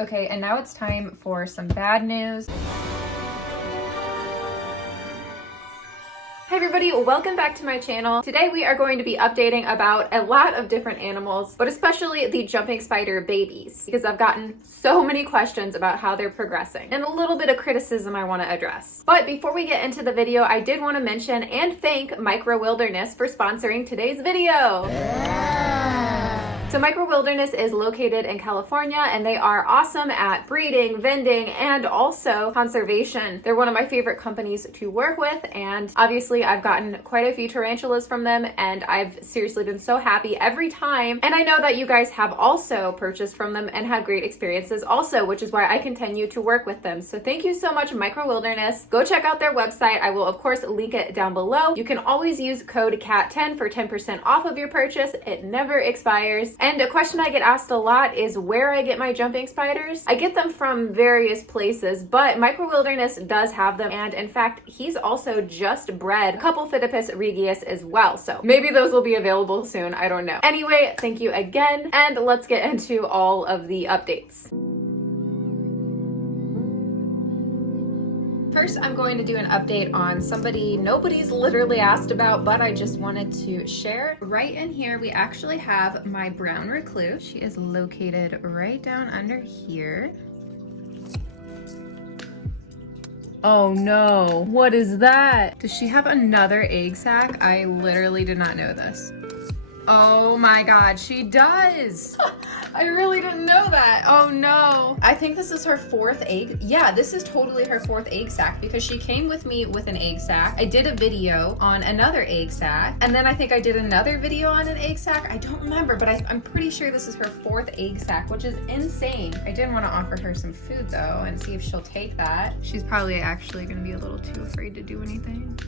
Okay, and now it's time for some bad news. Hi everybody, welcome back to my channel. Today we are going to be updating about a lot of different animals, but especially the jumping spider babies, because I've gotten so many questions about how they're progressing and a little bit of criticism I want to address. But before we get into the video, I did want to mention and thank Micro Wilderness for sponsoring today's video. So Micro Wilderness is located in California and they are awesome at breeding, vending, and also conservation. They're one of my favorite companies to work with, and obviously I've gotten quite a few tarantulas from them and I've seriously been so happy every time. And I know that you guys have also purchased from them and had great experiences also, which is why I continue to work with them. So thank you so much, Micro Wilderness. Go check out their website. I will of course link it down below. You can always use code CAT10 for 10% off of your purchase. It never expires. And a question I get asked a lot is where I get my jumping spiders. I get them from various places, but Micro Wilderness does have them, and in fact, he's also just bred a couple Phidippus regius as well, so maybe those will be available soon, I don't know. Anyway, thank you again, and let's get into all of the updates. First, I'm going to do an update on somebody nobody's literally asked about, but I just wanted to share. Right in here, we actually have my brown recluse. She is located right down under here. Oh no, what is that? Does she have another egg sac? I literally did not know this. Oh my God, she does. I really didn't know that. Oh no. I think this is her fourth egg. Yeah, this is totally her fourth egg sac because she came with me with an egg sac. I did a video on another egg sac, and then I think I did another video on an egg sac. I don't remember, but I'm pretty sure this is her fourth egg sac, which is insane. I did want to offer her some food though and see if she'll take that. She's probably actually gonna be a little too afraid to do anything.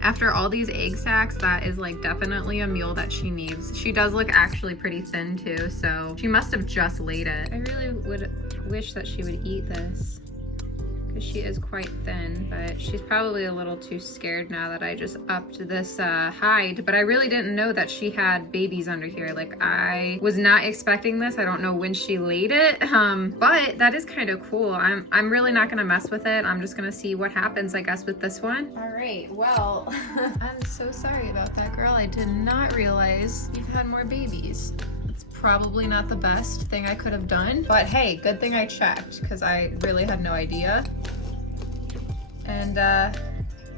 After all these egg sacs, that is like definitely a meal that she needs. She does look actually pretty thin too, so she must have just laid it. I really would wish that she would eat this because she is quite thin, but she's probably a little too scared now that I just upped this hide. But I really didn't know that she had babies under here. Like, I was not expecting this. I don't know when she laid it, but that is kind of cool. I'm really not gonna mess with it. I'm just gonna see what happens, I guess, with this one. All right, well, I'm so sorry about that, girl. I did not realize you've had more babies. Probably not the best thing I could have done, but hey, good thing I checked because I really had no idea. And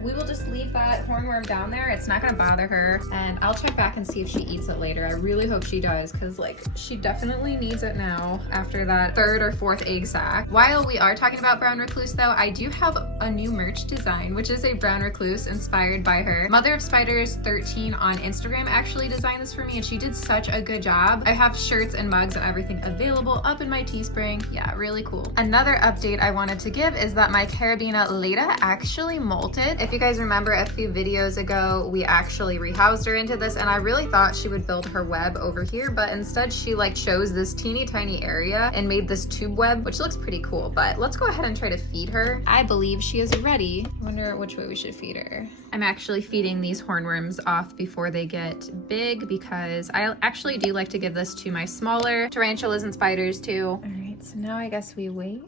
we will just leave that hornworm down there. It's not gonna bother her, and I'll check back and see if she eats it later. I really hope she does, because like she definitely needs it now after that third or fourth egg sac. While we are talking about brown recluse though, I do have a new merch design, which is a brown recluse inspired by her. Mother of Spiders 13 on Instagram actually designed this for me, and she did such a good job. I have shirts and mugs and everything available up in my Teespring. Yeah, really cool. Another update I wanted to give is that my Carabina Leda actually molted. If you guys remember a few videos ago, we actually rehoused her into this, and I really thought she would build her web over here, but instead she like chose this teeny tiny area and made this tube web, which looks pretty cool. But let's go ahead and try to feed her. I believe she is ready. I wonder which way we should feed her. I'm actually feeding these hornworms off before they get big because I actually do like to give this to my smaller tarantulas and spiders too. All right, so now I guess we wait.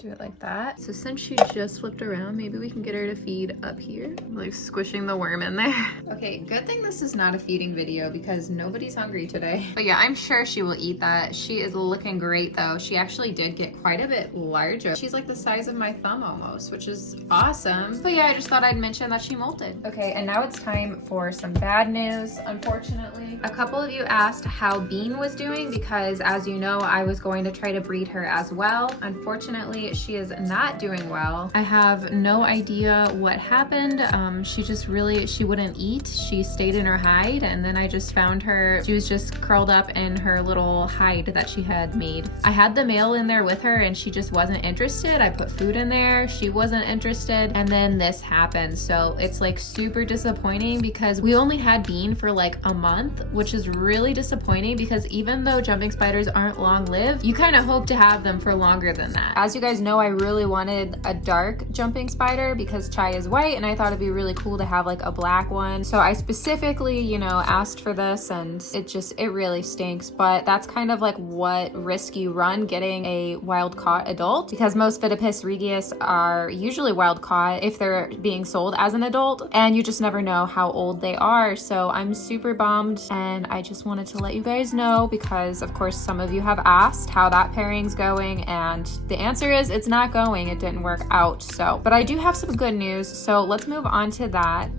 Do it like that. So since she just flipped around, maybe we can get her to feed up here. I'm like squishing the worm in there. Okay, good thing this is not a feeding video because nobody's hungry today. But yeah, I'm sure she will eat that. She is looking great though. She actually did get quite a bit larger. She's like the size of my thumb almost, which is awesome. But yeah, I just thought I'd mention that she molted. Okay, and now it's time for some bad news, unfortunately. A couple of you asked how Bean was doing because, as you know, I was going to try to breed her as well. Unfortunately, she is not doing well. I have no idea what happened. She wouldn't eat. She stayed in her hide, and then I just found her. She was just curled up in her little hide that she had made. I had the male in there with her and she just wasn't interested. I put food in there. She wasn't interested. And then this happened. So it's like super disappointing because we only had Bean for like a month, which is really disappointing because even though jumping spiders aren't long lived, you kind of hope to have them for longer than that. As you guys guys know I really wanted a dark jumping spider because Chai is white and I thought it'd be really cool to have like a black one. So I specifically, you know, asked for this, and it really stinks. But that's kind of like what risk you run getting a wild caught adult, because most Phidippus regius are usually wild caught if they're being sold as an adult, and you just never know how old they are. So I'm super bummed, and I just wanted to let you guys know because of course some of you have asked how that pairing's going, and the answer is it's not going. It didn't work out. So, but I do have some good news, so let's move on to that.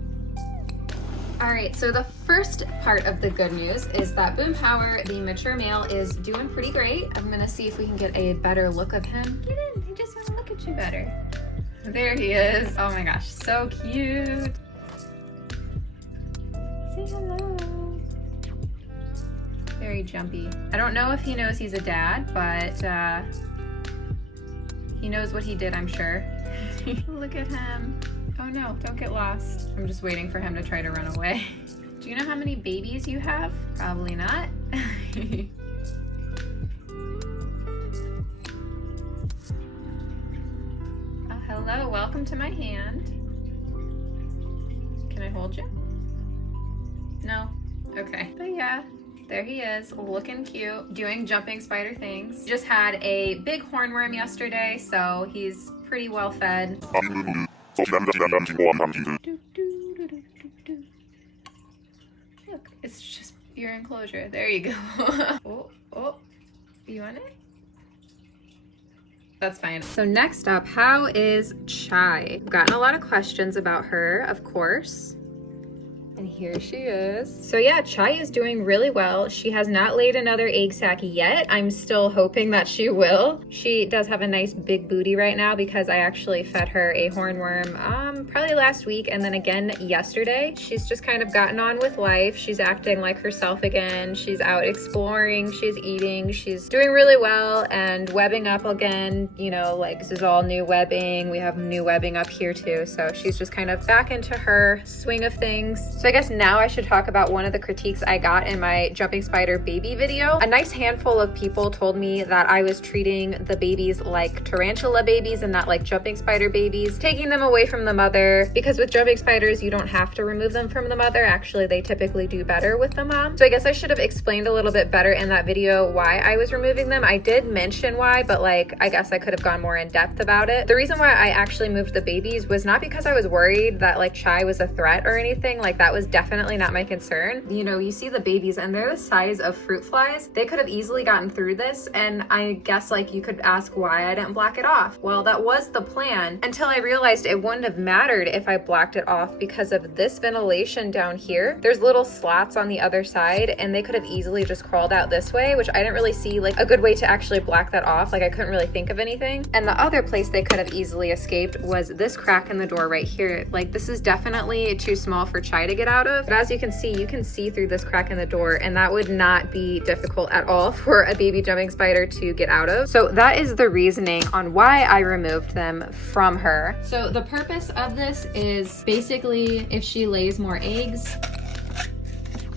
All right, so the first part of the good news is that Boompower, the mature male, is doing pretty great. I'm gonna see if we can get a better look of him. Get in, I just wanna look at you better. There he is. Oh my gosh, so cute. Say hello. Very jumpy. I don't know if he knows he's a dad, but he knows what he did, I'm sure. Look at him. Oh no, don't get lost. I'm just waiting for him to try to run away. Do you know how many babies you have? Probably not. Oh, hello, welcome to my hand. Can I hold you? No? Okay. But yeah, there he is, looking cute, doing jumping spider things. Just had a big hornworm yesterday, so he's pretty well fed. Look, it's just your enclosure. There you go. Oh, you want it? That's fine. So next up, how is Chai? I've gotten a lot of questions about her, of course. And here she is. So yeah, Chai is doing really well. She has not laid another egg sac yet. I'm still hoping that she will. She does have a nice big booty right now because I actually fed her a hornworm probably last week and then again yesterday. She's just kind of gotten on with life. She's acting like herself again. She's out exploring, she's eating, she's doing really well and webbing up again. You know, like this is all new webbing. We have new webbing up here too. So she's just kind of back into her swing of things. So I guess now I should talk about one of the critiques I got in my jumping spider baby video. A nice handful of people told me that I was treating the babies like tarantula babies and not like jumping spider babies, taking them away from the mother, because with jumping spiders you don't have to remove them from the mother. Actually, they typically do better with the mom. So I guess I should have explained a little bit better in that video why I was removing them. I did mention why, but like I guess I could have gone more in depth about it. The reason why I actually moved the babies was not because I was worried that like Chai was a threat or anything. Like that was definitely not my concern. You know, you see the babies and they're the size of fruit flies. They could have easily gotten through this, and I guess like you could ask why I didn't black it off. Well, that was the plan until I realized it wouldn't have mattered if I blacked it off because of this ventilation down here. There's little slats on the other side and they could have easily just crawled out this way, which I didn't really see like a good way to actually black that off. Like I couldn't really think of anything. And the other place they could have easily escaped was this crack in the door right here. Like this is definitely too small for Chai to get out of. But as you can see through this crack in the door, and that would not be difficult at all for a baby jumping spider to get out of. So that is the reasoning on why I removed them from her. So the purpose of this is basically if she lays more eggs,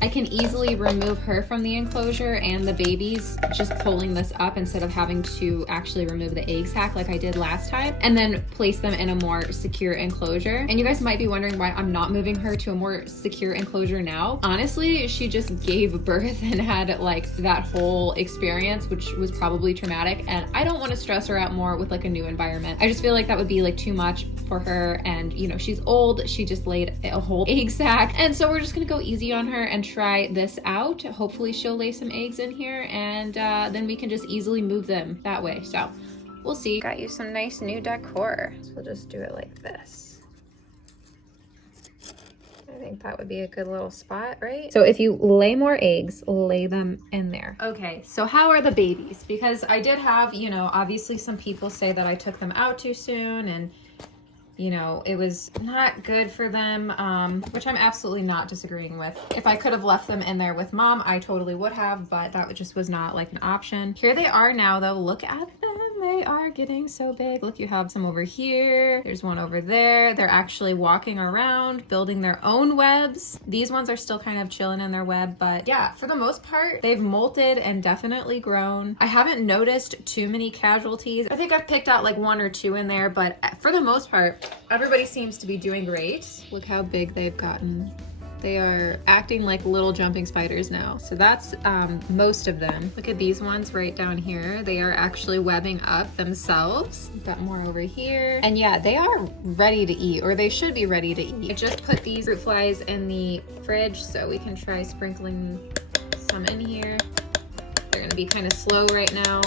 I can easily remove her from the enclosure and the babies just pulling this up instead of having to actually remove the egg sac like I did last time, and then place them in a more secure enclosure. And you guys might be wondering why I'm not moving her to a more secure enclosure now. Honestly, she just gave birth and had like that whole experience, which was probably traumatic, and I don't want to stress her out more with like a new environment. I just feel like that would be like too much for her, and you know, she's old, she just laid a whole egg sac, and so we're just gonna go easy on her and try this out. Hopefully she'll lay some eggs in here, and then we can just easily move them that way. So we'll see. Got you some nice new decor. So we'll just do it like this. I think that would be a good little spot, right? So if you lay more eggs, lay them in there. Okay, so how are the babies? Because I did have, you know, obviously some people say that I took them out too soon, and you know, it was not good for them, which I'm absolutely not disagreeing with. If I could have left them in there with mom, I totally would have, but that just was not like an option. Here they are now though. Look at them. they are getting so big. Look, you have some over here. There's one over there. They're actually walking around, building their own webs. These ones are still kind of chilling in their web, but yeah, for the most part, they've molted and definitely grown. I haven't noticed too many casualties. I think I've picked out like 1 or 2 in there, but for the most part, everybody seems to be doing great. Look how big they've gotten. They are acting like little jumping spiders now. So that's most of them. Look at these ones right down here. They are actually webbing up themselves. We've got more over here. And yeah, they are ready to eat, or they should be ready to eat. I just put these fruit flies in the fridge so we can try sprinkling some in here. They're gonna be kind of slow right now,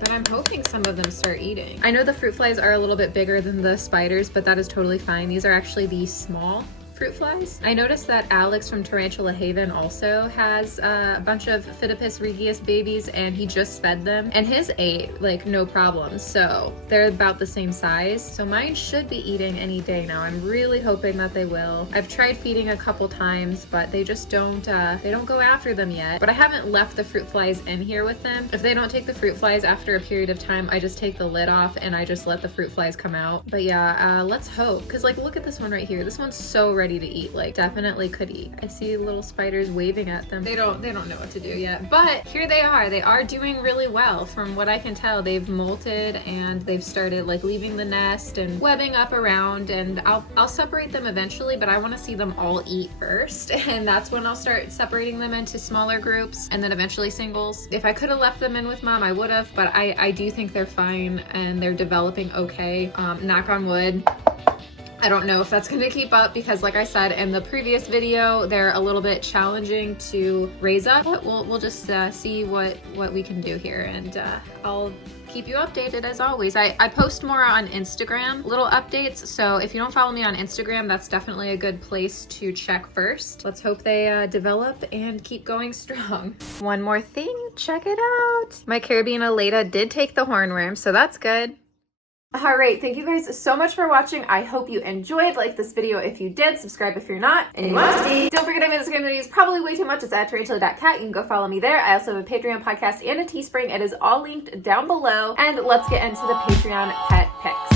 but I'm hoping some of them start eating. I know the fruit flies are a little bit bigger than the spiders, but that is totally fine. These are actually the small fruit flies. I noticed that Alex from Tarantula Haven also has a bunch of Phidippus regius babies, and he just fed them, and his ate like no problem. So they're about the same size. So mine should be eating any day now. I'm really hoping that they will. I've tried feeding a couple times, but they just don't go after them yet. But I haven't left the fruit flies in here with them. If they don't take the fruit flies after a period of time, I just take the lid off and I just let the fruit flies come out. But yeah, let's hope, because like look at this one right here. This one's so ready to eat, like definitely could eat. I see little spiders waving at them. They don't know what to do yet, but here they are. They are doing really well. From what I can tell, they've molted and they've started like leaving the nest and webbing up around, and I'll separate them eventually, but I want to see them all eat first, and that's when I'll start separating them into smaller groups and then eventually singles. If I could have left them in with mom, I would have, but I do think they're fine and they're developing okay. Knock on wood. I don't know if that's gonna keep up, because like I said in the previous video, they're a little bit challenging to raise up, but we'll just see what we can do here, and I'll keep you updated as always. I post more on Instagram, little updates, so if you don't follow me on Instagram, that's definitely a good place to check first. Let's hope they develop and keep going strong. One more thing, check it out. My Caribbean Aleda did take the hornworm, so that's good. All right, thank you guys so much for watching. I hope you enjoyed. Like this video if you did, subscribe if you're not, and you want to see. Don't forget my Instagram videos, probably way too much. It's at Tarantula.Kat. You can go follow me there. I also have a Patreon podcast and a Teespring. It is all linked down below. And let's get into the Patreon pet picks.